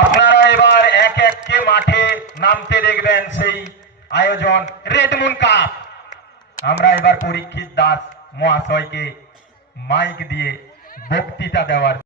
আপনারা এবার এক এককে মাঠে নামতে দেখবেন সেই আয়োজন রেডমুন কাপ। আমরা এবার পরীক্ষিত দাস মহাশয়কে মাইক দিয়ে বক্তৃতা দেওয়ার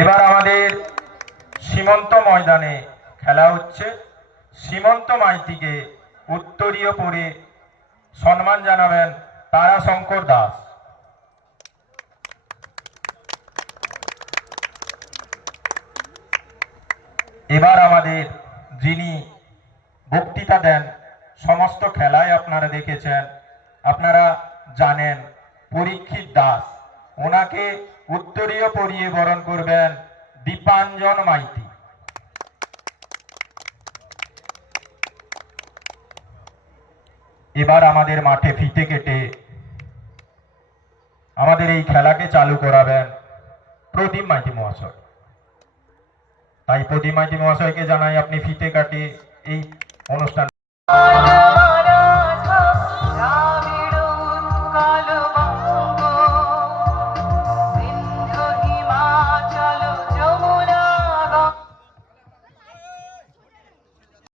এবার আমাদের সীমন্ত ময়দানে খেলা হচ্ছে। সীমন্ত মাইতিকে উত্তরীয় পরে সম্মান জানাবেন তারাশঙ্কর দাস। এবার আমাদের যিনি বক্তৃতা দেন, সমস্ত খেলায় আপনারা দেখেছেন, আপনারা জানেন, পরীক্ষিত দাস। ওনাকে উত্তরীয় পরিয়ে বরণ করবেন দীপাঞ্জন মাইতি। এবার আমাদের মাঠে ফিতে কেটে আমাদের এই খেলাকে চালু করাবেন প্রদীপ মাইতি মহাশয়। তাই প্রদীপ মাইতি মহাশয়কে জানাই আপনি ফিতে কাটে এই অনুষ্ঠান